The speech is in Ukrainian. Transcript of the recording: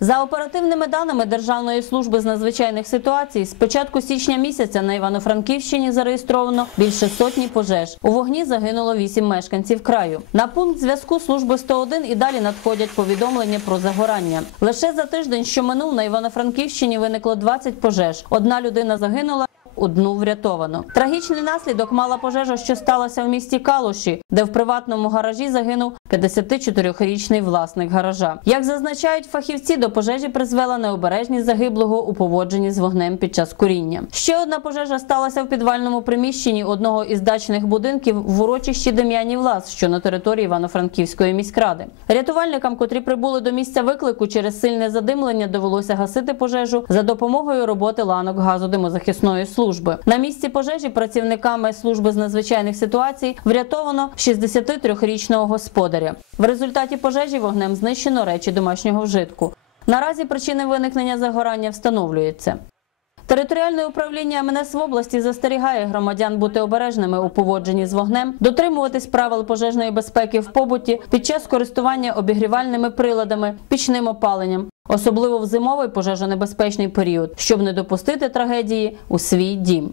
За оперативними даними Державної служби з надзвичайних ситуацій, з початку січня місяця на Івано-Франківщині зареєстровано більше сотні пожеж. У вогні загинуло вісім мешканців краю. На пункт зв'язку служби 101 і далі надходять повідомлення про загорання. Лише за тиждень, що минув на Івано-Франківщині виникло 20 пожеж. Одна людина загинула. Одну врятовано. Трагічний наслідок мала пожежа, що сталася в місті Калуші, де в приватному гаражі загинув 54-річний власник гаража. Як зазначають фахівці, до пожежі призвела необережність загиблого у поводженні з вогнем під час куріння. Ще одна пожежа сталася в підвальному приміщенні одного із дачних будинків в урочищі Дем'янів Лас, що на території Івано-Франківської міськради. Рятувальникам, котрі прибули до місця виклику через сильне задимлення, довелося гасити пожежу за допомогою роботи ланок газодимозахисної служби. На місці пожежі працівниками служби з надзвичайних ситуацій врятовано 63-річного господаря. В результаті пожежі вогнем знищено речі домашнього вжитку. Наразі причини виникнення загорання встановлюються. Територіальне управління МНС в області застерігає громадян бути обережними у поводженні з вогнем, дотримуватись правил пожежної безпеки в побуті під час користування обігрівальними приладами, пічним опаленням, особливо в зимовий пожежонебезпечний період, щоб не допустити трагедії у свій дім.